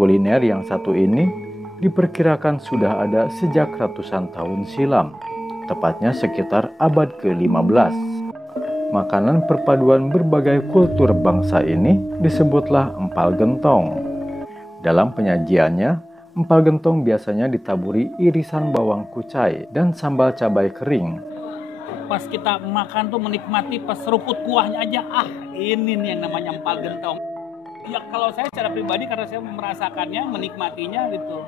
Kuliner yang satu ini diperkirakan sudah ada sejak ratusan tahun silam, tepatnya sekitar abad ke-15. Makanan perpaduan berbagai kultur bangsa ini disebutlah empal gentong. Dalam penyajiannya, empal gentong biasanya ditaburi irisan bawang kucai dan sambal cabai kering. Pas kita makan tuh menikmati pas seruput kuahnya aja, ini nih yang namanya empal gentong. Ya kalau saya secara pribadi karena saya merasakannya, menikmatinya gitu.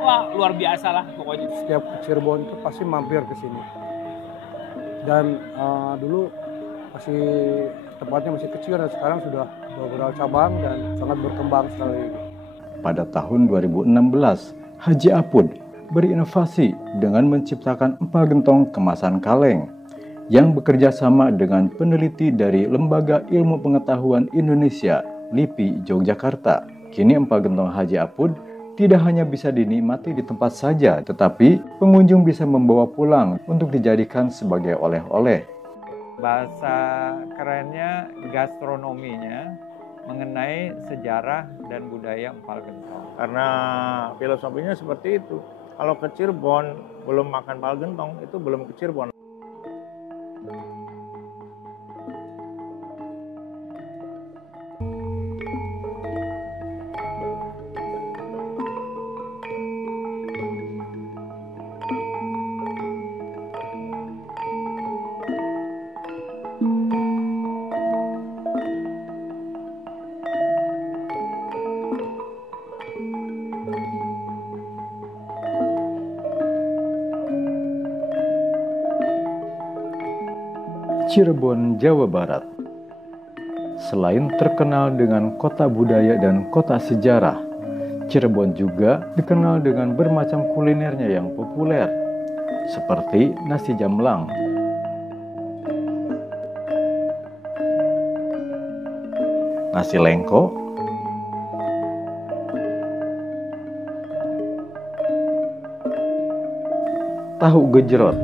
Wah, luar biasa lah pokoknya. Setiap ke Cirebon itu pasti mampir ke sini. Dan dulu tempatnya masih kecil dan sekarang sudah beberapa cabang dan sangat berkembang sekali. Pada tahun 2016, Haji Apud berinovasi dengan menciptakan empal gentong kemasan kaleng yang bekerja sama dengan peneliti dari Lembaga Ilmu Pengetahuan Indonesia, LIPI, Yogyakarta. Kini empal gentong Haji Apud tidak hanya bisa dinikmati di tempat saja, tetapi pengunjung bisa membawa pulang untuk dijadikan sebagai oleh-oleh. Bahasa kerennya gastronominya mengenai sejarah dan budaya empal gentong. Karena filosofinya seperti itu. Kalau ke Cirebon belum makan empal gentong, itu belum ke Cirebon. Cirebon, Jawa Barat. Selain terkenal dengan kota budaya dan kota sejarah, Cirebon juga dikenal dengan bermacam kulinernya yang populer, seperti nasi jamblang, nasi lengko, tahu gejrot,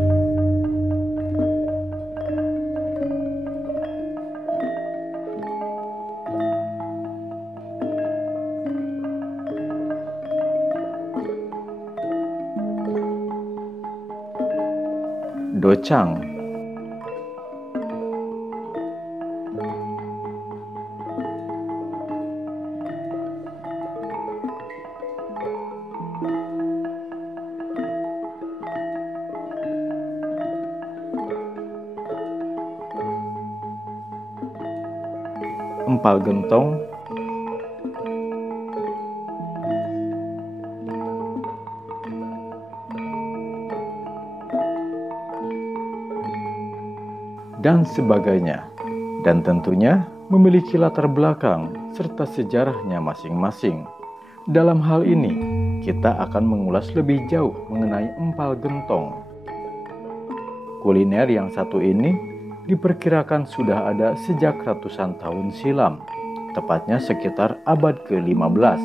docang, empal gentong, dan sebagainya, dan tentunya memiliki latar belakang serta sejarahnya masing-masing. Dalam hal ini, kita akan mengulas lebih jauh mengenai empal gentong. Kuliner yang satu ini diperkirakan sudah ada sejak ratusan tahun silam, tepatnya sekitar abad ke-15.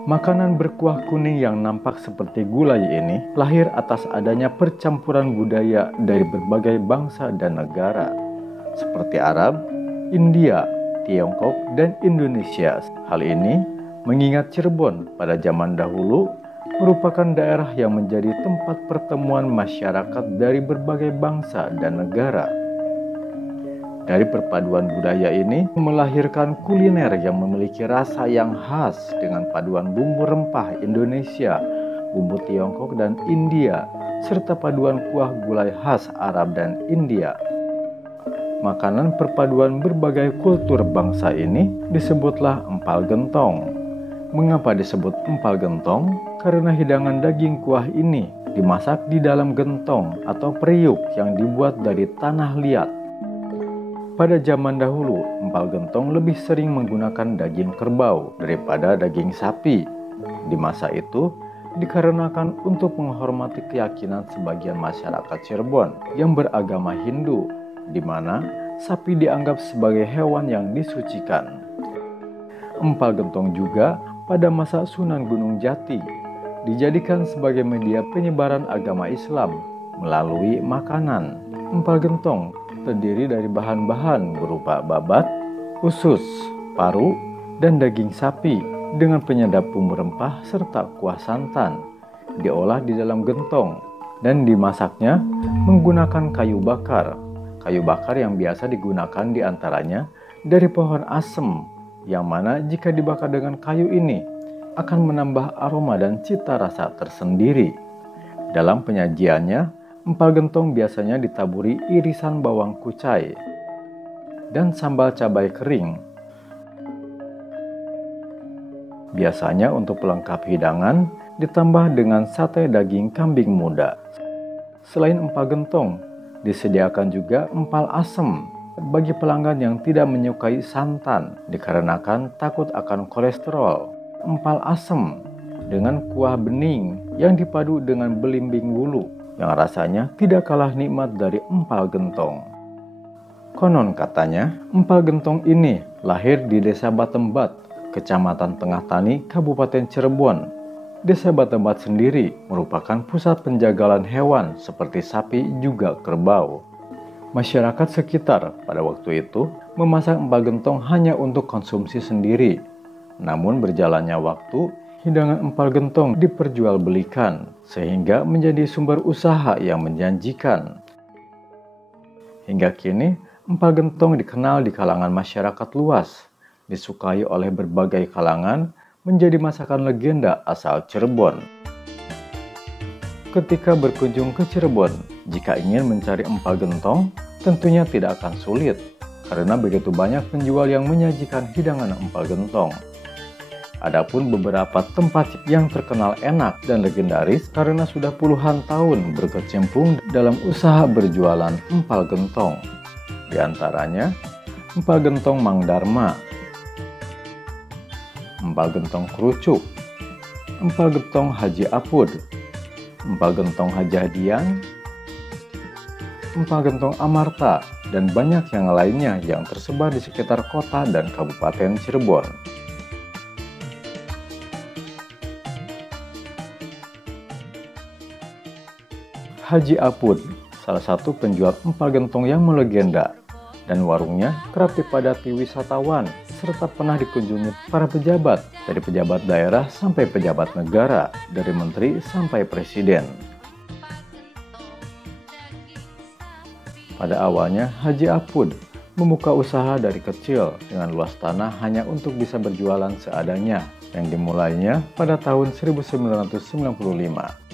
Makanan berkuah kuning yang nampak seperti gulai ini lahir atas adanya percampuran budaya dari berbagai bangsa dan negara, seperti Arab, India, Tiongkok, dan Indonesia. Hal ini mengingat Cirebon pada zaman dahulu merupakan daerah yang menjadi tempat pertemuan masyarakat dari berbagai bangsa dan negara. Dari perpaduan budaya ini melahirkan kuliner yang memiliki rasa yang khas dengan paduan bumbu rempah Indonesia, bumbu Tiongkok dan India, serta paduan kuah gulai khas Arab dan India. Makanan perpaduan berbagai kultur bangsa ini disebutlah empal gentong. Mengapa disebut empal gentong? Karena hidangan daging kuah ini dimasak di dalam gentong atau periuk yang dibuat dari tanah liat. Pada zaman dahulu, empal gentong lebih sering menggunakan daging kerbau daripada daging sapi. Di masa itu, dikarenakan untuk menghormati keyakinan sebagian masyarakat Cirebon yang beragama Hindu, di mana sapi dianggap sebagai hewan yang disucikan. Empal gentong juga pada masa Sunan Gunung Jati dijadikan sebagai media penyebaran agama Islam melalui makanan. Empal gentong terdiri dari bahan-bahan berupa babat, usus, paru, dan daging sapi dengan penyedap bumbu rempah serta kuah santan. Diolah di dalam gentong dan dimasaknya menggunakan kayu bakar. Kayu bakar yang biasa digunakan diantaranya dari pohon asem, yang mana jika dibakar dengan kayu ini akan menambah aroma dan cita rasa tersendiri. Dalam penyajiannya, empal gentong biasanya ditaburi irisan bawang kucai dan sambal cabai kering. Biasanya untuk pelengkap hidangan ditambah dengan sate daging kambing muda. Selain empal gentong, disediakan juga empal asem bagi pelanggan yang tidak menyukai santan dikarenakan takut akan kolesterol. Empal asem dengan kuah bening yang dipadu dengan belimbing wulu yang rasanya tidak kalah nikmat dari empal gentong. Konon katanya, empal gentong ini lahir di Desa Batembat, Kecamatan Tengah Tani, Kabupaten Cirebon. Desa Batembat sendiri merupakan pusat penjagalan hewan seperti sapi juga kerbau. Masyarakat sekitar pada waktu itu memasak empal gentong hanya untuk konsumsi sendiri. Namun berjalannya waktu, hidangan empal gentong diperjualbelikan sehingga menjadi sumber usaha yang menjanjikan. Hingga kini, empal gentong dikenal di kalangan masyarakat luas, disukai oleh berbagai kalangan, menjadi masakan legenda asal Cirebon. Ketika berkunjung ke Cirebon, jika ingin mencari empal gentong, tentunya tidak akan sulit, karena begitu banyak penjual yang menyajikan hidangan empal gentong. Adapun beberapa tempat yang terkenal enak dan legendaris karena sudah puluhan tahun berkecimpung dalam usaha berjualan empal gentong. Di antaranya, empal gentong Mang Darma, empal gentong Kerucuk, empal gentong Haji Apud, empal gentong Haji Hadian, empal gentong Amarta, dan banyak yang lainnya yang tersebar di sekitar kota dan Kabupaten Cirebon. Haji Apud, salah satu penjual empal gentong yang melegenda, dan warungnya kerap dipadati wisatawan, serta pernah dikunjungi para pejabat, dari pejabat daerah sampai pejabat negara, dari menteri sampai presiden. Pada awalnya, Haji Apud membuka usaha dari kecil dengan luas tanah hanya untuk bisa berjualan seadanya, yang dimulainya pada tahun 1995.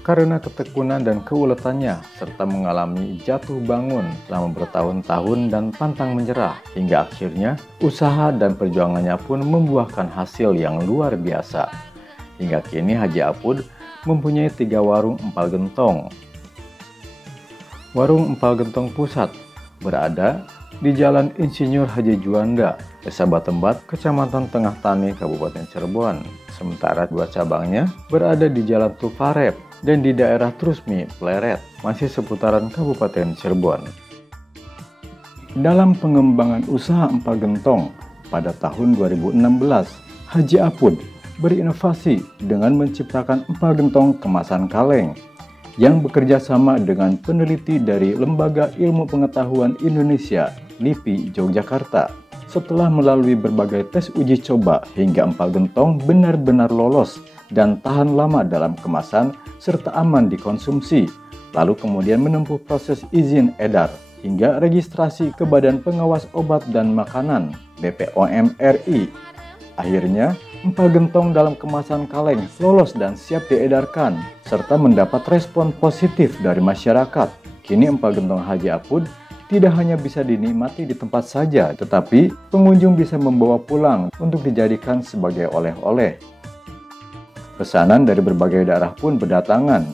Karena ketekunan dan keuletannya, serta mengalami jatuh bangun selama bertahun-tahun dan pantang menyerah, hingga akhirnya usaha dan perjuangannya pun membuahkan hasil yang luar biasa. Hingga kini Haji Apud mempunyai 3 warung empal gentong. Warung empal gentong pusat berada di Jalan Insinyur Haji Juanda, Desa Batembat, Kecamatan Tengah Tani, Kabupaten Cirebon. Sementara 2 cabangnya berada di Jalan Tuparep dan di daerah Trusmi, Pleret, masih seputaran Kabupaten Cirebon. Dalam pengembangan usaha empal gentong pada tahun 2016, Haji Apud berinovasi dengan menciptakan empal gentong kemasan kaleng yang bekerja sama dengan peneliti dari Lembaga Ilmu Pengetahuan Indonesia, LIPI, Yogyakarta. Setelah melalui berbagai tes uji coba hingga empal gentong benar-benar lolos dan tahan lama dalam kemasan serta aman dikonsumsi, lalu kemudian menempuh proses izin edar hingga registrasi ke Badan Pengawas Obat dan Makanan (BPOM) RI. Akhirnya, empal gentong dalam kemasan kaleng lolos dan siap diedarkan, serta mendapat respon positif dari masyarakat. Kini empal gentong Haji Apud tidak hanya bisa dinikmati di tempat saja, tetapi pengunjung bisa membawa pulang untuk dijadikan sebagai oleh-oleh. Pesanan dari berbagai daerah pun berdatangan,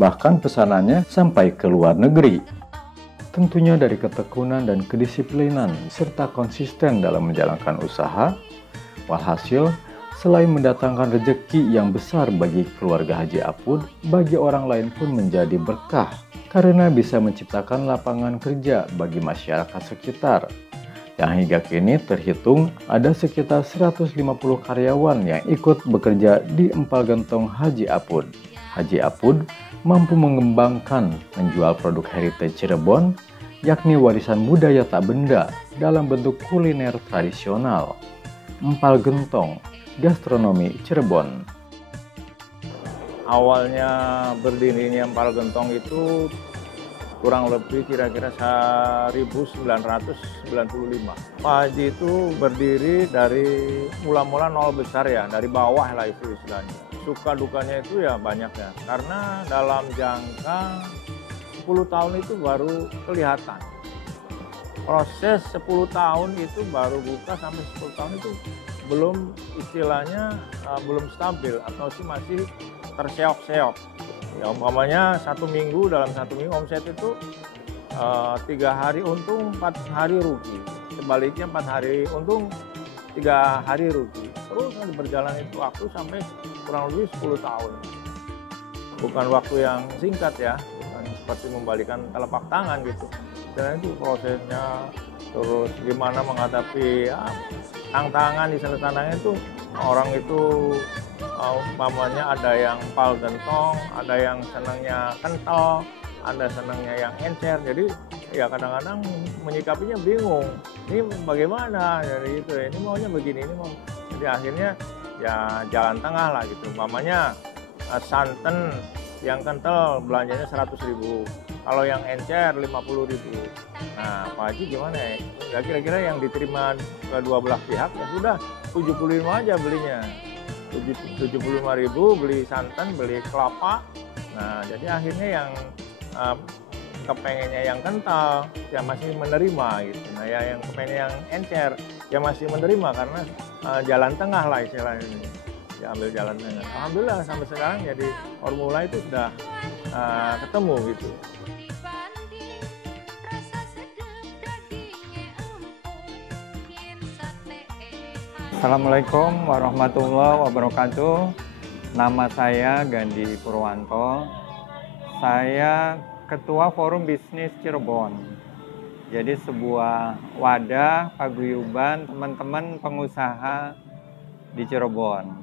bahkan pesanannya sampai ke luar negeri. Tentunya dari ketekunan dan kedisiplinan, serta konsisten dalam menjalankan usaha, walhasil, selain mendatangkan rezeki yang besar bagi keluarga Haji Apud, bagi orang lain pun menjadi berkah, karena bisa menciptakan lapangan kerja bagi masyarakat sekitar. Yang hingga kini terhitung ada sekitar 150 karyawan yang ikut bekerja di empal gentong Haji Apud. Haji Apud mampu mengembangkan menjual produk heritage Cirebon, yakni warisan budaya tak benda dalam bentuk kuliner tradisional. Empal gentong gastronomi Cirebon. Awalnya berdirinya Empal Gentong itu kurang lebih kira-kira 1995. Pak Haji itu berdiri dari mula-mula nol besar ya, dari bawah lah istilahnya. Suka dukanya itu ya banyak ya, karena dalam jangka 10 tahun itu baru kelihatan. Proses 10 tahun itu baru buka sampai 10 tahun itu belum istilahnya belum stabil atau sih masih terseok-seok. Ya umpamanya dalam satu minggu omset itu 3 hari untung 4 hari rugi. Sebaliknya 4 hari untung 3 hari rugi. Terus berjalan itu waktu sampai kurang lebih 10 tahun. Bukan waktu yang singkat ya, bukan seperti membalikan telapak tangan gitu. Dan itu prosesnya, terus gimana menghadapi ya, tantangan di sana tantangan itu orang itu umpamanya ada yang empal gentong, ada yang senangnya kental, ada senangnya yang encer. Jadi ya kadang-kadang menyikapinya bingung. Ini bagaimana? Jadi itu ini maunya begini, ini mau. Jadi akhirnya ya jalan tengah lah gitu. Umpamanya santan yang kental belanjanya 100.000. Kalau yang encer 50.000. Nah, Pak Haji gimana ya? Ya kira-kira yang diterima kedua belah pihak ya sudah 75 aja belinya. 75.000 beli santan, beli kelapa. Nah, jadi akhirnya yang kepengennya yang kental ya masih menerima gitu. Nah, ya yang kepengennya yang encer ya masih menerima karena jalan tengah lah istilahnya ini. Ya ambil jalan tengah. Alhamdulillah sampai sekarang jadi formula itu sudah ketemu gitu. Assalamualaikum warahmatullahi wabarakatuh. Nama saya Gandhi Purwanto. Saya Ketua Forum Bisnis Cirebon. Jadi sebuah wadah paguyuban teman-teman pengusaha di Cirebon.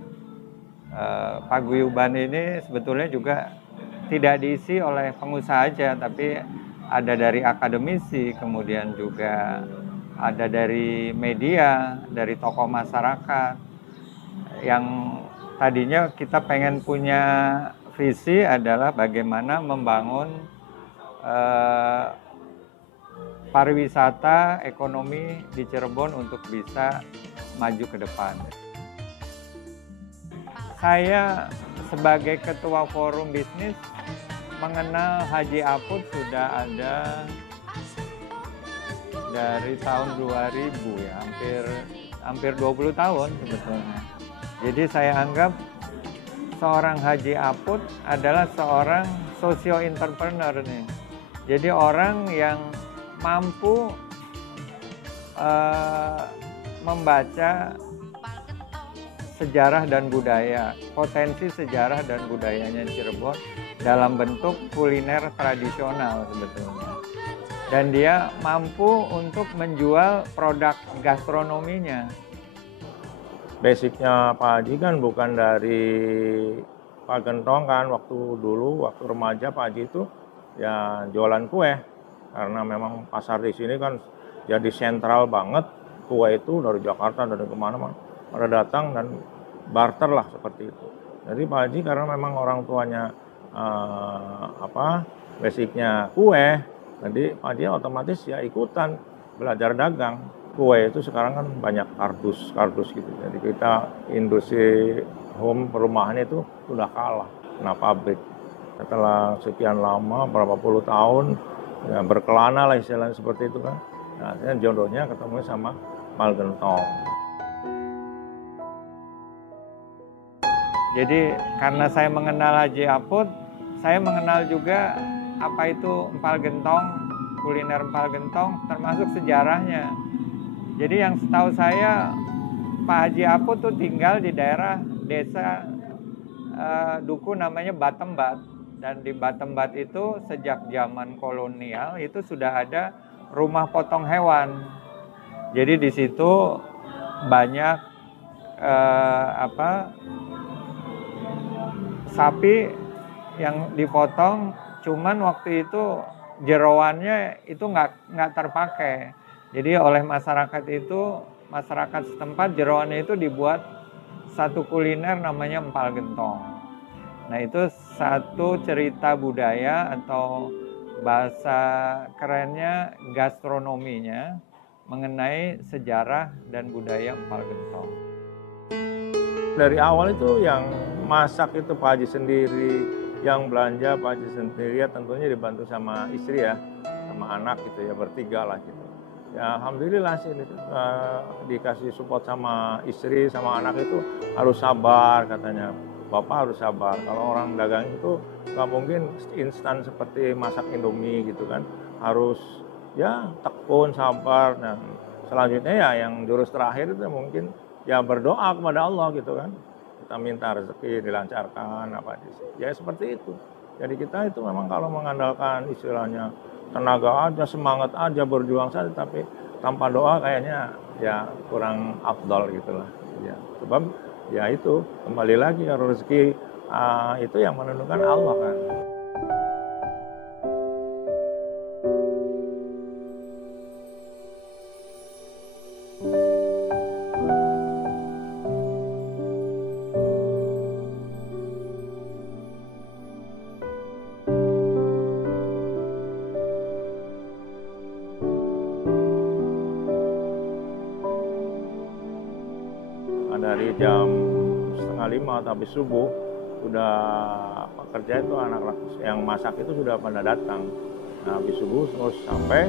Paguyuban ini sebetulnya juga tidak diisi oleh pengusaha aja, tapi ada dari akademisi, kemudian juga ada dari media, dari tokoh masyarakat. Yang tadinya kita pengen punya visi adalah bagaimana membangun pariwisata ekonomi di Cirebon untuk bisa maju ke depan. Saya sebagai ketua forum bisnis mengenal Haji Aput sudah ada dari tahun 2000 ya, hampir 20 tahun sebetulnya. Jadi saya anggap seorang Haji Aput adalah seorang socio-entrepreneur nih. Jadi orang yang mampu membaca sejarah dan budaya, potensi sejarah dan budayanya Cirebon dalam bentuk kuliner tradisional sebetulnya. Dan dia mampu untuk menjual produk gastronominya. Basicnya Pak Haji kan bukan dari Pak Gentong kan, waktu remaja Pak Haji itu ya jualan kue. Karena memang pasar di sini kan jadi sentral banget, kue itu dari Jakarta, dari kemana-mana pada datang dan barter lah seperti itu. Jadi Pak Haji karena memang orang tuanya basicnya kue, jadi Pak Haji otomatis ya ikutan belajar dagang. Kue itu sekarang kan banyak kardus gitu. Jadi kita industri home perumahan itu sudah kalah kena pabrik. Setelah sekian lama, berapa puluh tahun, ya berkelana lah istilahnya seperti itu kan. Nah, akhirnya jodohnya ketemu sama Empal Gentong. Jadi karena saya mengenal Haji Aput, saya mengenal juga apa itu empal gentong, kuliner empal gentong, termasuk sejarahnya. Jadi yang setahu saya, Pak Haji Aput tuh tinggal di daerah desa duku namanya Batembat. Dan di Batembat itu sejak zaman kolonial itu sudah ada rumah potong hewan. Jadi di situ banyak sapi yang dipotong, cuman waktu itu jeroannya itu nggak terpakai. Jadi oleh masyarakat setempat jeroannya itu dibuat satu kuliner namanya empal gentong. Nah, itu satu cerita budaya atau bahasa kerennya gastronominya mengenai sejarah dan budaya empal gentong. Dari awal itu yang masak itu Pak Haji sendiri, yang belanja Pak Haji sendiri, ya tentunya dibantu sama istri ya, sama anak gitu ya, bertiga lah gitu. Ya alhamdulillah sih dikasih support sama istri, sama anak itu harus sabar katanya. Bapak harus sabar, kalau orang dagang itu nggak mungkin instan seperti masak Indomie gitu kan. Harus ya tekun, sabar. Nah selanjutnya ya yang jurus terakhir itu mungkin ya berdoa kepada Allah gitu kan. Kita minta rezeki dilancarkan apa ya seperti itu. Jadi kita itu memang kalau mengandalkan istilahnya tenaga aja, semangat aja, berjuang saja, tapi tanpa doa kayaknya ya kurang afdol gitulah. Ya, sebab ya itu kembali lagi kalau rezeki itu yang menentukan Allah kan. Dari jam 4:30 atau habis subuh sudah pekerja itu anak-anak yang masak itu sudah pada datang. Nah, habis subuh terus sampai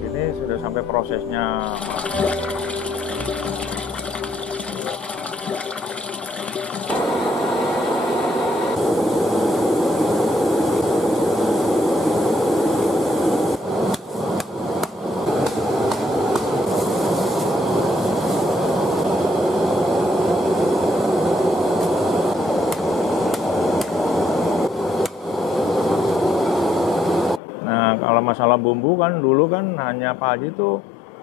ini sudah sampai prosesnya. Kalau masalah bumbu kan dulu kan hanya Pak Haji itu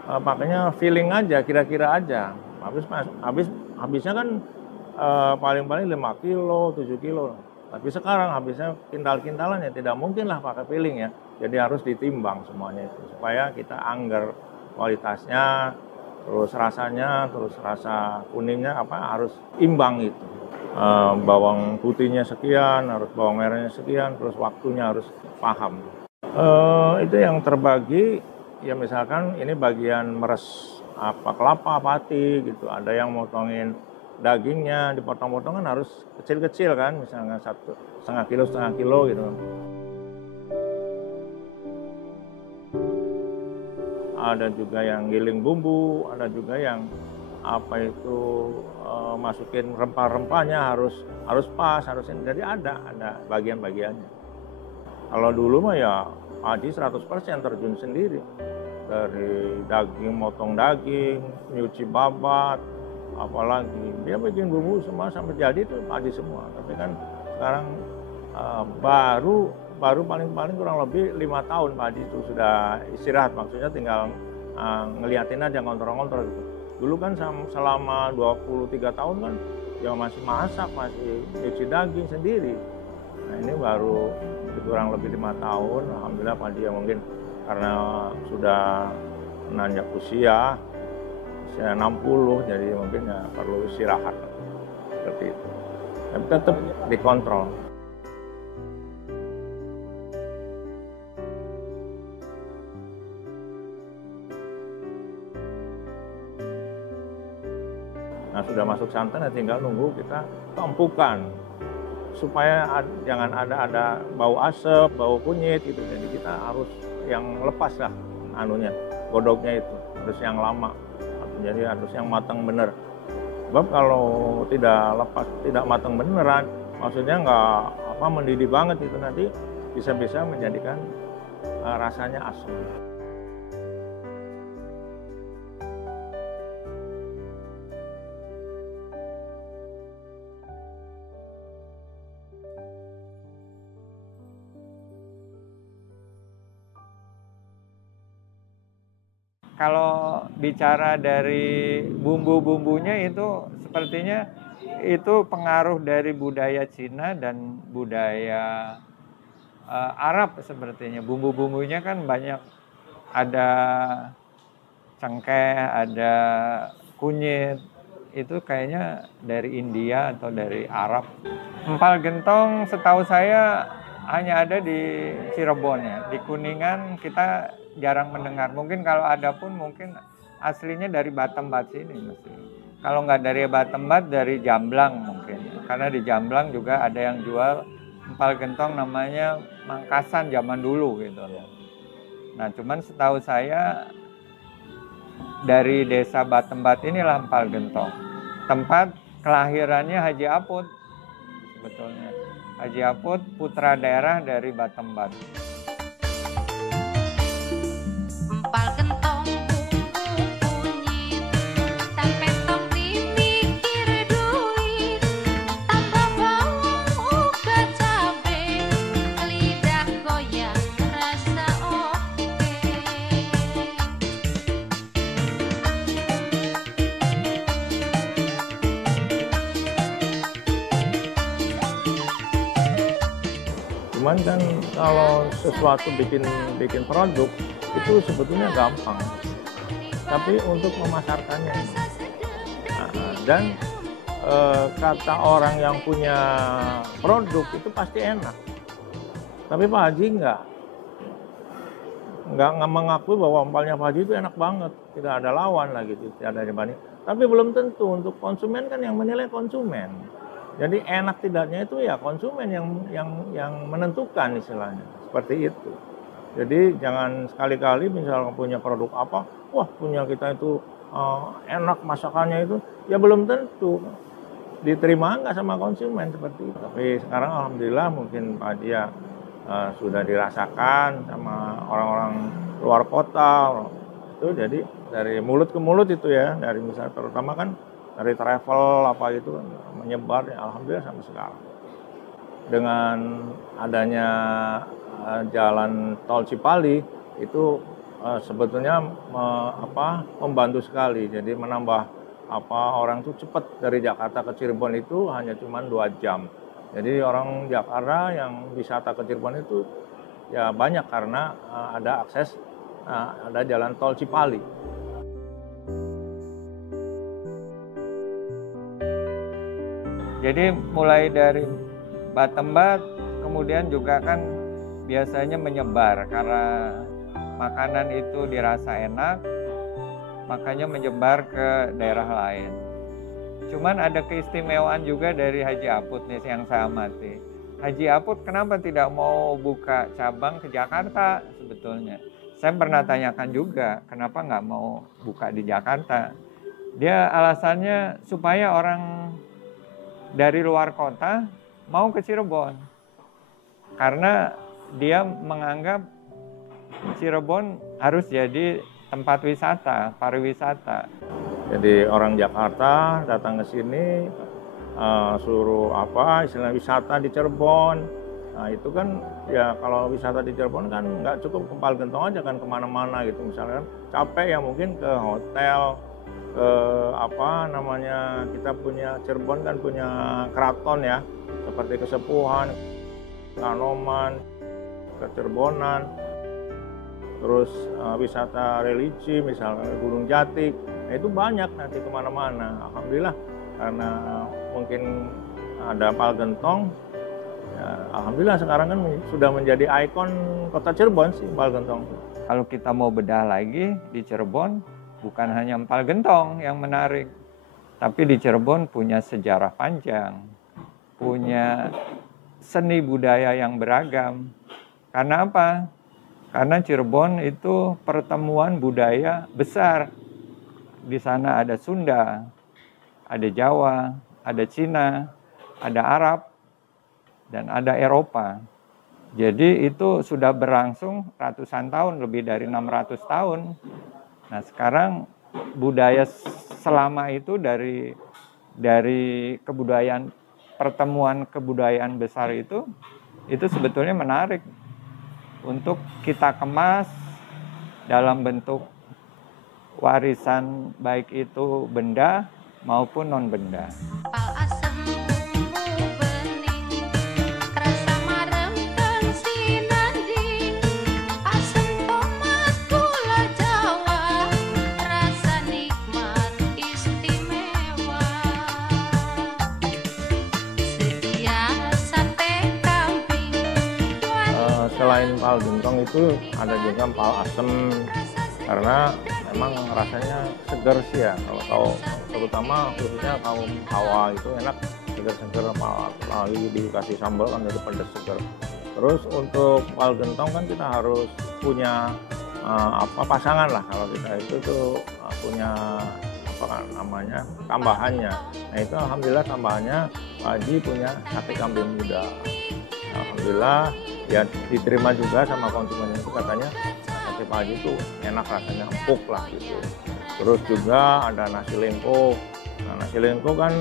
pakainya feeling aja, kira-kira aja. Habisnya kan paling-paling 5 kilo, 7 kilo. Tapi sekarang habisnya kintal-kintalan ya tidak mungkin lah pakai feeling ya. Jadi harus ditimbang semuanya itu supaya kita anggar kualitasnya, terus rasanya, terus rasa kuningnya harus imbang itu. Bawang putihnya sekian, harus bawang merahnya sekian, terus waktunya harus paham. Itu yang terbagi ya misalkan ini bagian meres kelapa pati gitu, ada yang motongin dagingnya dipotong-potong kan harus kecil-kecil kan, misalnya 1,5 kilo gitu. Ada juga yang giling bumbu, ada juga yang masukin rempah-rempahnya harus pas, jadi ada bagian-bagiannya. Kalau dulu mah ya Pak Haji 100% terjun sendiri. Dari daging, motong daging, nyuci babat, apalagi dia bikin bumbu semua sampai jadi itu Pak Haji semua. Tapi kan sekarang baru paling-paling kurang lebih 5 tahun Pak Haji itu sudah istirahat, maksudnya tinggal ngeliatin aja, ngontrol-ngontrol gitu. Dulu kan selama 23 tahun kan ya masih masak, masih nyuci daging sendiri. Nah ini baru kurang lebih 5 tahun, alhamdulillah Pak Haji ya mungkin karena sudah menanjak usia 60, jadi mungkin ya perlu istirahat seperti itu. Tapi tetap dikontrol. Nah sudah masuk santan ya tinggal nunggu kita tumpukan supaya jangan ada bau asap, bau kunyit gitu. Jadi kita harus yang lepas lah godoknya itu harus yang lama. Jadi harus yang matang bener. Sebab kalau tidak lepas, tidak matang beneran, maksudnya nggak mendidih banget itu nanti bisa-bisa menjadikan rasanya asam. Kalau bicara dari bumbu-bumbunya itu sepertinya itu pengaruh dari budaya Cina dan budaya Arab sepertinya. Bumbu-bumbunya kan banyak, ada cengkeh, ada kunyit, itu kayaknya dari India atau dari Arab. Empal gentong setahu saya hanya ada di Cirebon ya. Di Kuningan kita jarang mendengar. Mungkin kalau ada pun mungkin aslinya dari Batembat sini mesti. Kalau nggak dari Batembat, dari Jamblang mungkin. Karena di Jamblang juga ada yang jual empal gentong namanya Mangkasan zaman dulu gitu loh. Nah, cuman setahu saya dari desa Batembat inilah empal gentong. Tempat kelahirannya Haji Aput sebetulnya. Haji Aput putra daerah dari Batembat. Empal gentong kunyit, tempe tong dimikir duit, tambah bawang uga cabe, lidah goyang rasa oke. Cuman kan kalau sesuatu bikin produk itu sebetulnya gampang, tapi untuk memasarkannya. Dan kata orang yang punya produk itu pasti enak, tapi Pak Haji nggak mengakui bahwa empalnya Pak Haji itu enak banget, tidak ada lawan lagi, tidak ada dibanding. Tapi belum tentu, untuk konsumen kan yang menilai konsumen. Jadi enak tidaknya itu ya konsumen yang menentukan istilahnya, seperti itu. Jadi jangan sekali-kali misalnya punya produk apa, wah punya kita itu enak masakannya itu, ya belum tentu diterima nggak sama konsumen seperti itu. Tapi sekarang alhamdulillah mungkin Pak Haji ya sudah dirasakan sama orang-orang luar kota itu, jadi dari mulut ke mulut itu ya, dari misalnya terutama kan dari travel apa itu menyebar ya, alhamdulillah sampai sekarang. Dengan adanya jalan tol Cipali itu sebetulnya membantu sekali. Jadi menambah orang itu cepat dari Jakarta ke Cirebon itu hanya cuma 2 jam. Jadi orang Jakarta yang wisata ke Cirebon itu ya banyak karena ada akses, ada jalan tol Cipali. Jadi mulai dari Batembat, kemudian juga kan biasanya menyebar karena makanan itu dirasa enak, makanya menyebar ke daerah lain. Cuman ada keistimewaan juga dari Haji Aput nih yang saya amati. Haji Aput kenapa tidak mau buka cabang ke Jakarta sebetulnya? Saya pernah tanyakan juga, kenapa nggak mau buka di Jakarta? Dia alasannya supaya orang dari luar kota mau ke Cirebon, karena dia menganggap Cirebon harus jadi tempat wisata, pariwisata. Jadi orang Jakarta datang ke sini suruh istilah wisata di Cirebon. Nah itu kan ya kalau wisata di Cirebon kan nggak cukup empal gentong aja kan, kemana-mana gitu. Misalkan capek ya mungkin ke hotel, ke kita punya Cirebon kan punya keraton ya, seperti Kesepuhan, Kanoman, Kecirebonan, terus wisata religi misalnya Gunung Jati. Nah, itu banyak nanti kemana-mana. Alhamdulillah karena mungkin ada empal gentong, ya, alhamdulillah sekarang kan sudah menjadi ikon kota Cirebon sih empal gentong. Kalau kita mau bedah lagi di Cirebon, bukan hanya empal gentong yang menarik, tapi di Cirebon punya sejarah panjang, punya seni budaya yang beragam. Karena apa? Karena Cirebon itu pertemuan budaya besar. Di sana ada Sunda, ada Jawa, ada Cina, ada Arab, dan ada Eropa. Jadi itu sudah berlangsung ratusan tahun, lebih dari 600 tahun. Nah sekarang budaya selama itu dari kebudayaan, pertemuan kebudayaan besar itu sebetulnya menarik untuk kita kemas dalam bentuk warisan, baik itu benda maupun non benda. Empal asem ungu bening, rasa marem dan sinanding, asem tomat gula Jawa, rasa nikmat istimewa. gentong itu ada juga empal asem, karena memang rasanya segar sih ya. Kalau terutama khususnya kaum Hawa itu enak segar-segar, apalagi dikasih sambal kan jadi pedas segar. Terus untuk empal gentong kan kita harus punya pasangan lah. Kalau kita itu punya apa kan namanya tambahannya. Nah itu alhamdulillah tambahannya Pak Haji punya sate kambing muda. Alhamdulillah ya diterima juga sama konsumen, itu katanya sate Pak Haji itu enak, rasanya empuk lah gitu. Terus juga ada nasi lengko. Nah nasi lengko kan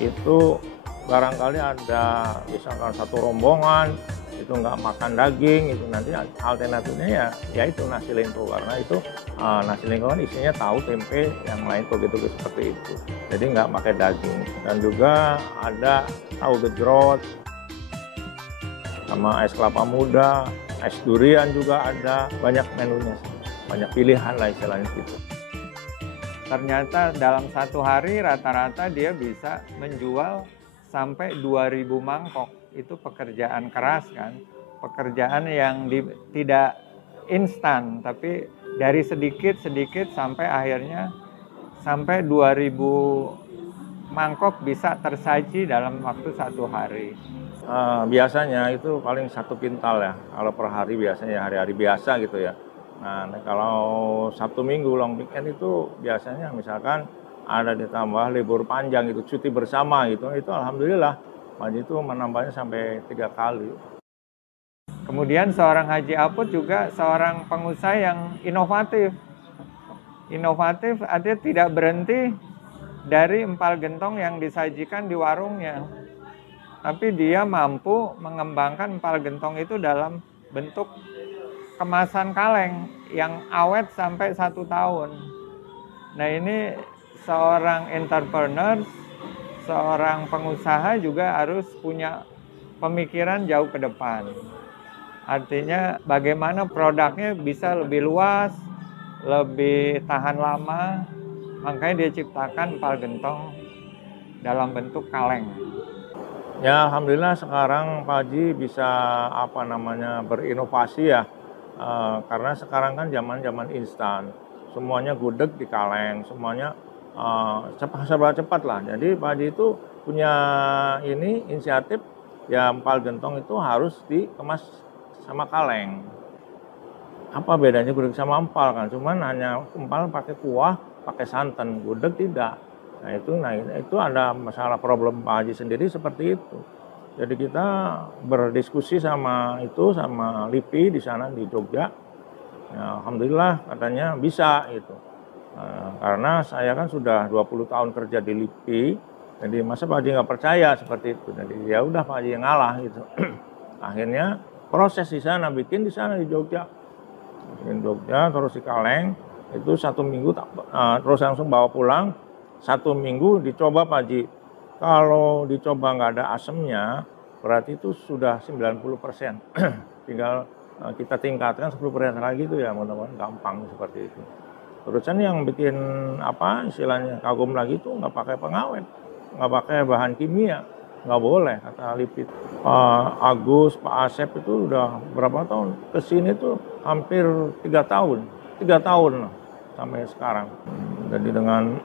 itu barangkali ada misalkan satu rombongan itu nggak makan daging, itu nanti alternatifnya ya itu nasi lengko, karena itu nasi lengko kan isinya tahu, tempe, yang lain toge-toge seperti itu, jadi nggak pakai daging. Dan juga ada tahu gejrot sama es kelapa muda, es durian juga ada, banyak menunya, banyak pilihan lah istilahnya gitu. Ternyata dalam satu hari rata-rata dia bisa menjual sampai 2.000 mangkok. Itu pekerjaan keras kan, pekerjaan yang tidak instan, tapi dari sedikit-sedikit sampai akhirnya sampai 2.000 mangkok bisa tersaji dalam waktu satu hari. Biasanya itu paling 1 kintal ya, kalau per hari biasanya, hari-hari biasa gitu ya. Nah kalau Sabtu Minggu long weekend itu biasanya misalkan ada ditambah libur panjang itu, cuti bersama gitu, itu alhamdulillah Pak Haji itu menambahnya sampai 3 kali. Kemudian seorang Haji Apot juga seorang pengusaha yang inovatif. Inovatif artinya tidak berhenti dari empal gentong yang disajikan di warungnya. Tapi dia mampu mengembangkan empal gentong itu dalam bentuk kemasan kaleng yang awet sampai 1 tahun. Nah ini seorang entrepreneur, seorang pengusaha juga harus punya pemikiran jauh ke depan. Artinya bagaimana produknya bisa lebih luas, lebih tahan lama, makanya dia ciptakan empal gentong dalam bentuk kaleng. Ya alhamdulillah sekarang Pak Haji bisa berinovasi ya, karena sekarang kan zaman instan, semuanya gudeg di kaleng, semuanya serba cepat lah. Jadi Pak Haji itu punya inisiatif ya, empal gentong itu harus dikemas sama kaleng. Apa bedanya gudeg sama empal kan? Cuman hanya empal pakai kuah, pakai santan, gudeg tidak. Nah itu ada masalah problem Pak Haji sendiri seperti itu. Jadi kita berdiskusi sama LIPI di sana di Jogja. Ya, alhamdulillah katanya bisa itu. Karena saya kan sudah 20 tahun kerja di LIPI, jadi masa Pak Haji nggak percaya seperti itu. Jadi ya udah Pak Haji yang ngalah gitu. Akhirnya proses di sana, bikin di sana di Jogja. Bikin Jogja terus di kaleng, itu 1 minggu terus langsung bawa pulang. 1 minggu dicoba Pak Haji. Kalau dicoba nggak ada asemnya, berarti itu sudah 90%. Tinggal kita tingkatkan 10% lagi itu ya, mudah-mudahan gampang seperti itu. Terusan yang bikin istilahnya kagum lagi itu nggak pakai pengawet, nggak pakai bahan kimia, nggak boleh kata LIPI. Pak Agus, Pak Asep itu udah berapa tahun kesini tuh hampir 3 tahun lah, sampai sekarang. Jadi dengan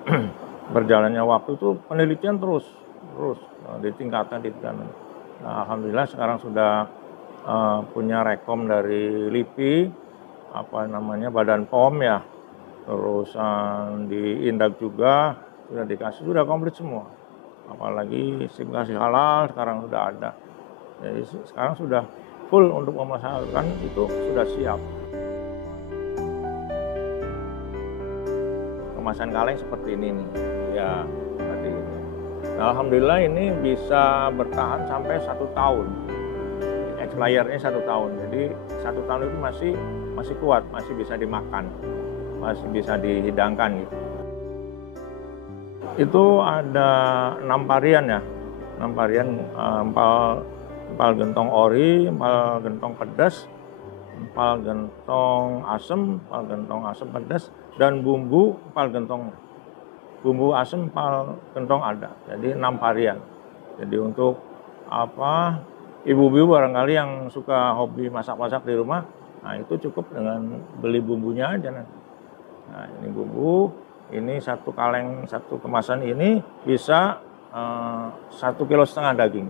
berjalannya waktu itu penelitian terus ditingkatkan. Nah, alhamdulillah sekarang sudah punya rekom dari LIPI, Badan POM ya. Terus di Indak juga sudah dikasih, sudah komplit semua. Apalagi sertifikasi halal sekarang sudah ada. Jadi sekarang sudah full untuk memasarkan, itu sudah siap. Kemasan kaleng seperti ini nih. Ya, tadi. Nah, alhamdulillah ini bisa bertahan sampai 1 tahun. Expirednya 1 tahun. Jadi 1 tahun itu masih kuat, masih bisa dimakan, masih bisa dihidangkan gitu. Itu ada 6 varian ya, 6 varian empal gentong ori, empal gentong pedas, empal gentong asem pedas, dan bumbu empal gentong. Bumbu asem empal gentong ada, jadi 6 varian. Jadi untuk ibu-ibu barangkali yang suka hobi masak-masak di rumah, Nah itu cukup dengan beli bumbunya aja nanti. Nah ini bumbu, ini satu kaleng, satu kemasan ini bisa 1,5 kilo daging.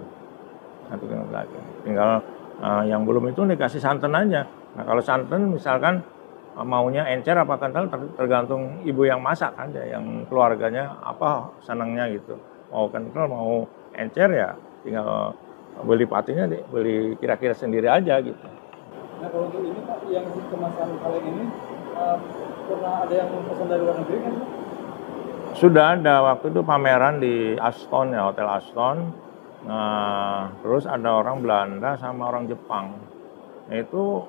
1 kilo daging. Tinggal yang belum itu dikasih santan aja. Nah kalau santan misalkan maunya encer apa kental tergantung ibu yang masak aja, yang keluarganya apa senangnya gitu. Mau kental mau encer ya tinggal beli patinya, beli kira-kira sendiri aja gitu. Nah kalau untuk ini Pak, yang kemasan kaleng ini pernah ada yang pesan dari luar negeri kan? Sudah ada waktu itu pameran di Aston ya, Hotel Aston. Nah, terus ada orang Belanda sama orang Jepang. Nah, itu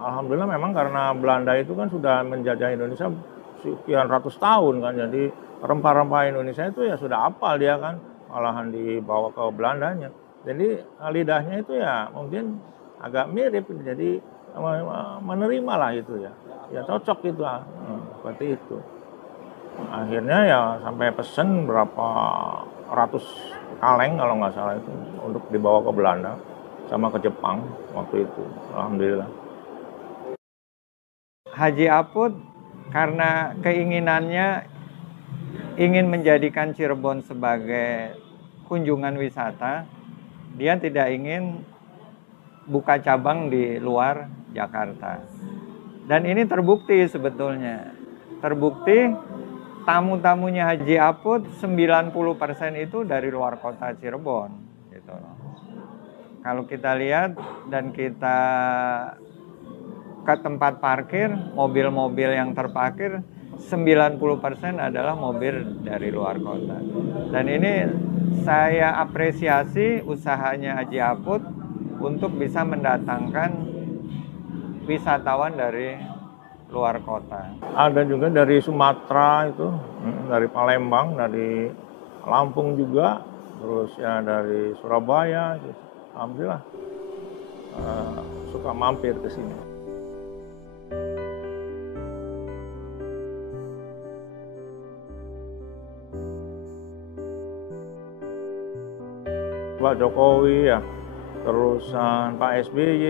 alhamdulillah memang karena Belanda itu kan sudah menjajah Indonesia sekian ratus tahun kan, jadi rempah-rempah Indonesia itu ya sudah hafal dia kan, malahan dibawa ke Belandanya. Jadi lidahnya itu ya mungkin agak mirip, jadi menerima lah itu ya, ya cocok gitu seperti itu. Akhirnya ya sampai pesen berapa ratus kaleng kalau nggak salah itu untuk dibawa ke Belanda sama ke Jepang waktu itu, alhamdulillah. Haji Apud karena keinginannya ingin menjadikan Cirebon sebagai kunjungan wisata, dia tidak ingin buka cabang di luar Jakarta. Dan ini terbukti sebetulnya. Terbukti tamu-tamunya Haji Apud 90% itu dari luar kota Cirebon gitu. Kalau kita lihat dan kita ke tempat parkir, mobil-mobil yang terparkir 90% adalah mobil dari luar kota. Dan ini saya apresiasi usahanya Haji Apud untuk bisa mendatangkan wisatawan dari luar kota. Ada juga dari Sumatera itu, dari Palembang, dari Lampung juga, terus ya dari Surabaya gitu. Alhamdulillah suka mampir ke sini. Pak Jokowi ya, terusan Pak SBY,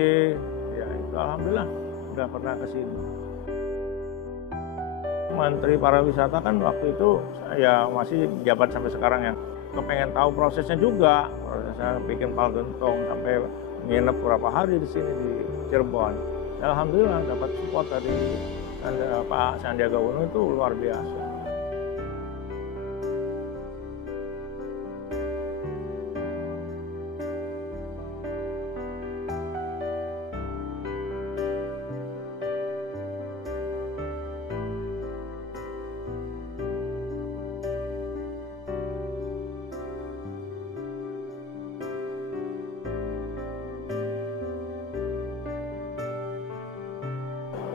ya itu alhamdulillah udah pernah ke sini. Menteri Pariwisata kan waktu itu ya masih jabat sampai sekarang ya, kepengen tahu prosesnya juga, prosesnya bikin empal gentong sampai nginep berapa hari di sini di Cirebon. Ya, alhamdulillah dapat support dari Pak Sandiaga Uno itu luar biasa.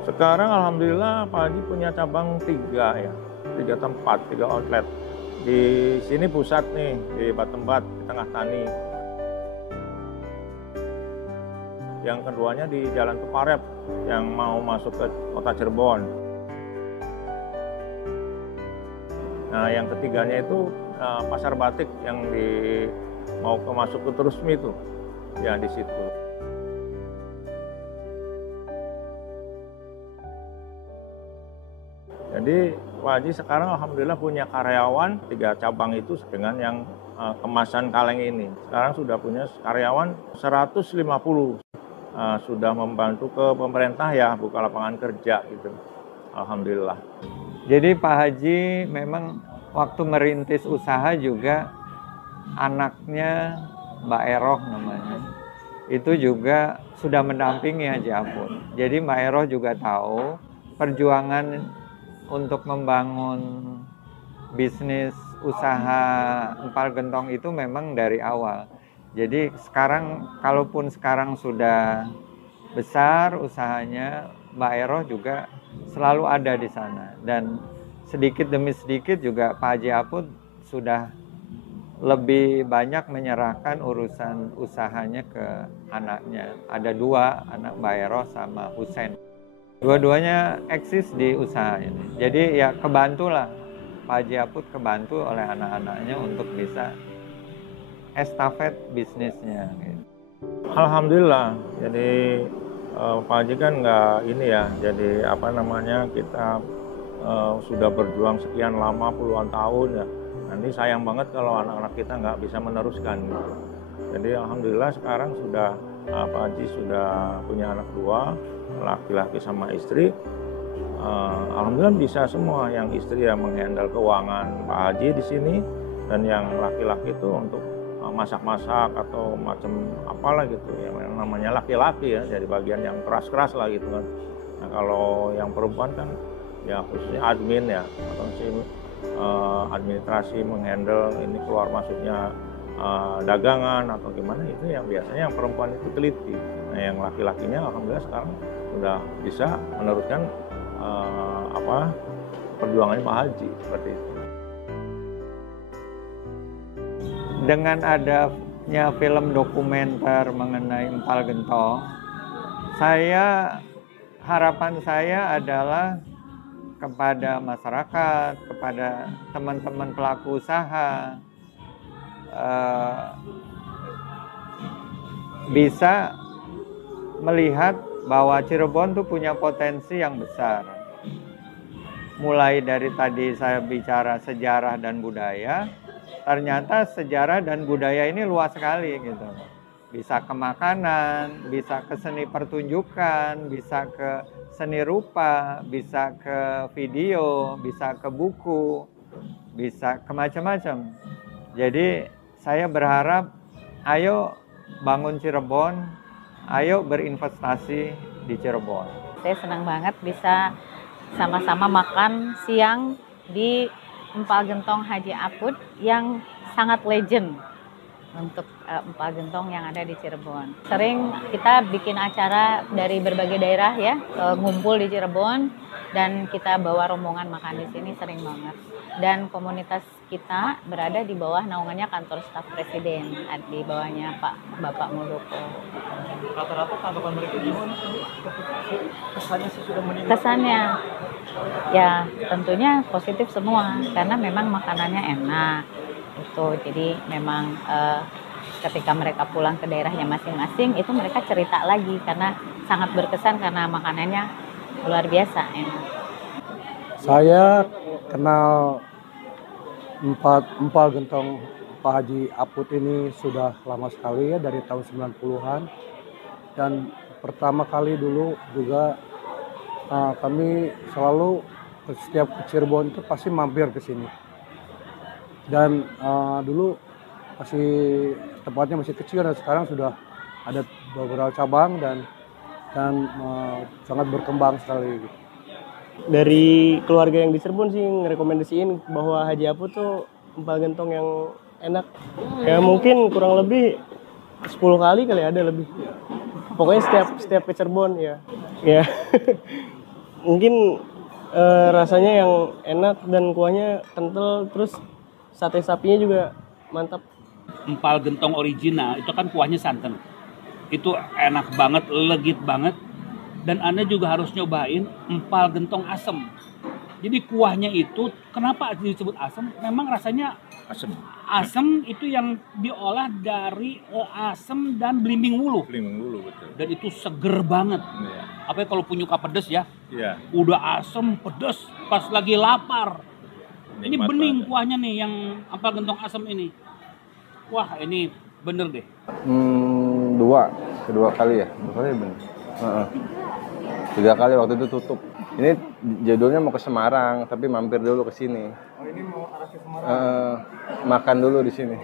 Sekarang alhamdulillah Pak Haji punya cabang 3 ya, 3 tempat, 3 outlet. Di sini pusat nih, di Batempat, di Tengah Tani. Yang keduanya di Jalan Peparep yang mau masuk ke kota Cirebon. Nah yang ketiganya itu Pasar Batik yang mau masuk ke Terusmi itu, ya di situ. Jadi Pak Haji sekarang alhamdulillah punya karyawan 3 cabang itu dengan yang kemasan kaleng ini. Sekarang sudah punya karyawan 150. Sudah membantu ke pemerintah ya, buka lapangan kerja gitu. Alhamdulillah. Jadi Pak Haji memang waktu merintis usaha juga anaknya Mbak Eroh namanya, itu juga sudah mendampingi Haji Apud. Jadi Mbak Eroh juga tahu perjuangan untuk membangun bisnis usaha empal gentong itu memang dari awal. Jadi sekarang, kalaupun sekarang sudah besar usahanya, Mbak Eroh juga selalu ada di sana. Dan sedikit demi sedikit juga Pak Haji Apud sudah lebih banyak menyerahkan urusan usahanya ke anaknya. Ada 2 anak Mbak Eroh sama Husein. Dua-duanya eksis di usaha ini. Jadi ya kebantulah, Pak Haji Apud kebantu oleh anak-anaknya untuk bisa estafet bisnisnya. Gitu. Alhamdulillah, jadi Pak Haji kan nggak ini ya, jadi apa namanya, kita sudah berjuang sekian lama puluhan tahun ya. Nanti sayang banget kalau anak-anak kita nggak bisa meneruskan gitu. Jadi alhamdulillah sekarang sudah Pak Haji sudah punya anak 2, laki-laki sama istri. Alhamdulillah bisa semua, yang istri yang menghandle keuangan Pak Haji di sini, dan yang laki-laki itu untuk masak-masak atau macam apalah gitu ya, namanya laki-laki ya, dari bagian yang keras-keras lah gitu kan. Nah kalau yang perempuan kan ya khususnya admin ya, atau administrasi, menghandle ini keluar masuknya dagangan atau gimana, itu yang biasanya yang perempuan itu teliti. Nah yang laki-lakinya alhamdulillah sekarang sudah bisa meneruskan perjuangannya Pak Haji seperti itu. Dengan adanya film dokumenter mengenai Empal Gentong, harapan saya adalah kepada masyarakat, kepada teman-teman pelaku usaha, bisa melihat bahwa Cirebon tuh punya potensi yang besar. Mulai dari tadi saya bicara sejarah dan budaya, ternyata sejarah dan budaya ini luas sekali gitu. Bisa ke makanan, bisa ke seni pertunjukan, bisa ke seni rupa, bisa ke video, bisa ke buku, bisa ke macam-macam. Jadi saya berharap ayo bangun Cirebon, ayo berinvestasi di Cirebon. Saya senang banget bisa sama-sama makan siang di Empal Gentong Haji Apud yang sangat legend untuk empal gentong yang ada di Cirebon. Sering kita bikin acara dari berbagai daerah ya, ngumpul di Cirebon dan kita bawa rombongan makan di sini sering banget. Dan komunitas kita berada di bawah naungannya kantor staf presiden, di bawahnya Bapak Muldoko. Rata-rata tanggapan mereka gimana? Kesannya sudah meningkat? Kesannya ya tentunya positif semua karena memang makanannya enak. Itu jadi memang ketika mereka pulang ke daerahnya masing-masing itu mereka cerita lagi karena sangat berkesan karena makanannya luar biasa enak. Saya kenal empal gentong Pak Haji Apud ini sudah lama sekali ya, dari tahun 90-an. Dan pertama kali dulu juga kami selalu setiap ke Cirebon itu pasti mampir ke sini. Dan dulu tempatnya masih kecil dan sekarang sudah ada beberapa cabang dan sangat berkembang sekali. Dari keluarga yang di Cirebon sih ngerekomendasiin bahwa Haji Apud tuh empal gentong yang enak. Ya mungkin kurang lebih 10 kali kali ada lebih. Pokoknya setiap ke Cirebon ya. Ya. Mungkin rasanya yang enak dan kuahnya kental, terus sate sapinya juga mantap. Empal gentong original itu kan kuahnya santan. Itu enak banget, legit banget. Dan Anda juga harus nyobain empal gentong asem. Jadi kuahnya itu kenapa disebut asem? Memang rasanya Asem. Asem itu yang diolah dari asem dan belimbing wuluh. Belimbing wuluh, betul. Dan itu seger banget. Iya. Apalagi kalau punyuka pedes ya. Iya. Udah asem, pedes, pas lagi lapar. Ini Nikmat bening banget. kuahnya nih yang empal gentong asem ini. Wah ini bener deh. Kedua kali ya, 2 kali bener. 3 kali waktu itu tutup. Ini jadulnya mau ke Semarang, tapi mampir dulu ke sini. Oh ini mau arah ke Semarang? Makan dulu di sini.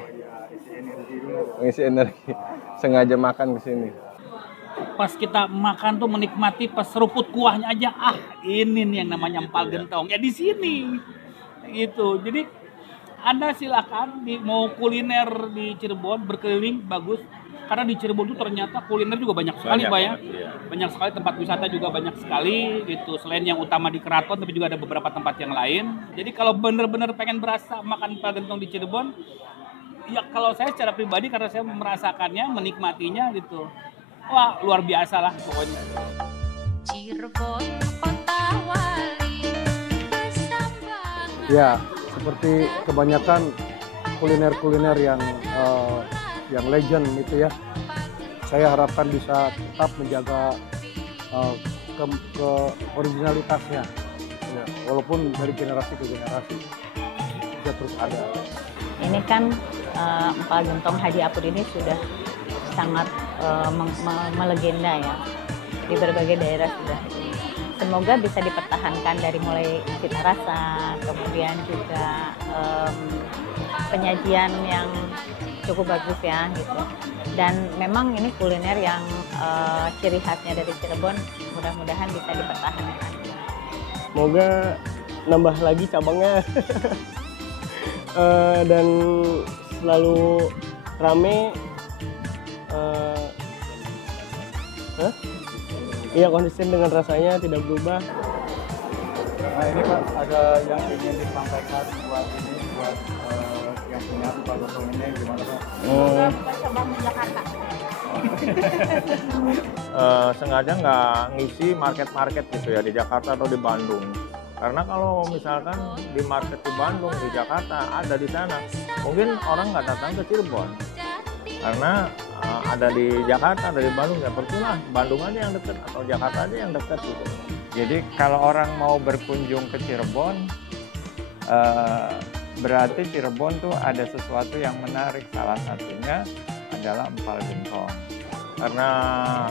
Ngisi energi. Sengaja makan ke sini. Pas kita makan tuh menikmati pas seruput kuahnya aja, ini nih yang namanya empal gentong. Ya di sini. Gitu. Jadi Anda silakan mau kuliner di Cirebon berkeliling bagus. Karena di Cirebon itu ternyata kuliner juga banyak sekali, Pak ya. Iya. Banyak sekali, tempat wisata juga banyak sekali gitu. Selain yang utama di Keraton, tapi juga ada beberapa tempat yang lain. Jadi kalau benar-benar pengen berasa makan empal gentong di Cirebon, ya kalau saya secara pribadi karena saya merasakannya, menikmatinya gitu. Wah, luar biasa lah pokoknya. Cirebon kota wali kesambangan. Ya, seperti kebanyakan kuliner-kuliner yang legend itu ya. Saya harapkan bisa tetap menjaga ke originalitasnya, ya, walaupun dari generasi ke generasi bisa terus ada. Ini kan empal gentong Haji Apud ini sudah sangat melegenda ya, di berbagai daerah sudah. Semoga bisa dipertahankan dari mulai cita rasa, kemudian juga penyajian yang cukup bagus ya gitu. Dan memang ini kuliner yang ciri khasnya dari Cirebon, mudah-mudahan bisa dipertahankan. Semoga nambah lagi cabangnya dan selalu rame. Iya, konsisten dengan rasanya, tidak berubah. Nah ini Pak, ada yang ingin disampaikan buat yang punya empal gentong ini gimana Pak? Cabang di Jakarta. Sengaja nggak ngisi market-market gitu ya di Jakarta atau di Bandung. Karena kalau misalkan di market di Bandung, di Jakarta, ada di sana, mungkin orang nggak datang ke Cirebon. Karena ada di Jakarta, ada di Bandung, ya percuma Bandung aja yang dekat atau Jakarta aja yang dekat gitu. Jadi kalau orang mau berkunjung ke Cirebon, berarti Cirebon tuh ada sesuatu yang menarik. Salah satunya adalah empal gentong. Karena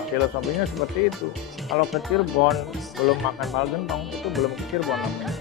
filosofinya seperti itu. Kalau ke Cirebon belum makan empal gentong, itu belum ke Cirebon namanya.